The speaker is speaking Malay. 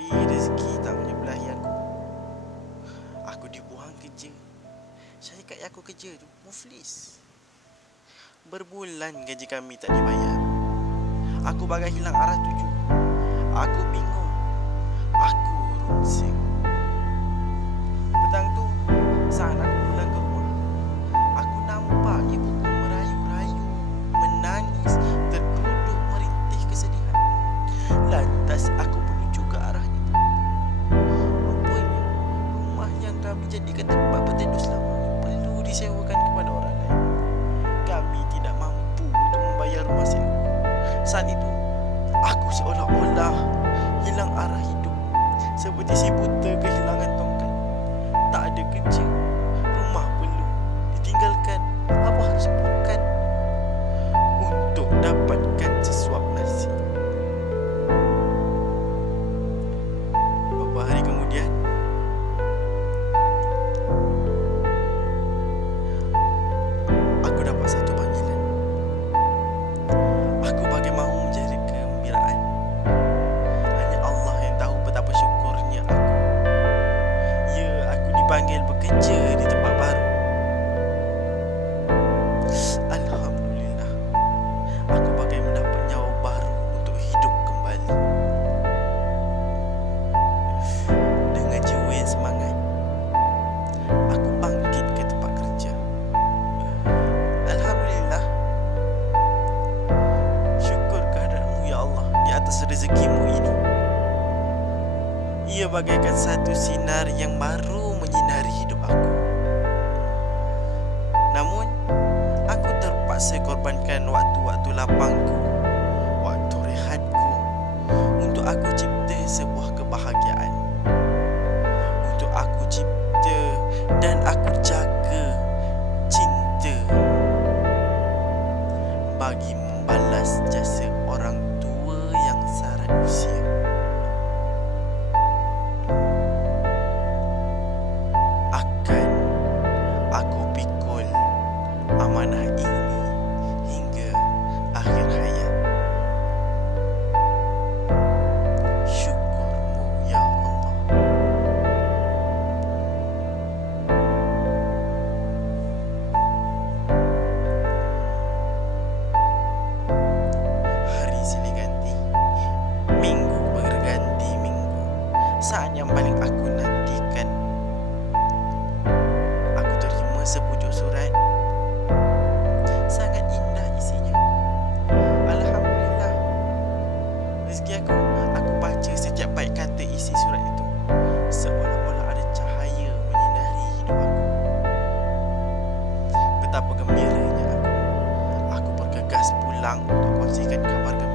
Tapi rezeki tak menyebelahi aku. Aku dibuang kerja. Syarikat yang aku kerja tu muflis. Berbulan gaji kami tak dibayar. Aku bagai hilang arah tuju. Aku bingung. Aku runsing. Rumah yang kami jadikan tempat berteduh ini perlu disewakan kepada orang lain. Kami tidak mampu untuk membayar rumah sewa. Saat itu, aku seolah-olah hilang arah hidup. Seperti si buta kehilangan tongkat. Tak ada kerja. Rumah perlu ditinggalkan. Apa harus bukan untuk dapatkan dipanggil bekerja di tempat baru. Alhamdulillah. Aku bagai mendapat nyawa baru untuk hidup kembali. Dengan jiwa yang semangat, aku bangkit ke tempat kerja. Alhamdulillah. Syukur kehadiratmu ya Allah di atas rezekimu ini. Ia bagaikan satu sinar yang baru dan aku jaga cinta bagi membalas jasa orang tua yang sarat usia. Pulang untuk kongsikan kabar gembira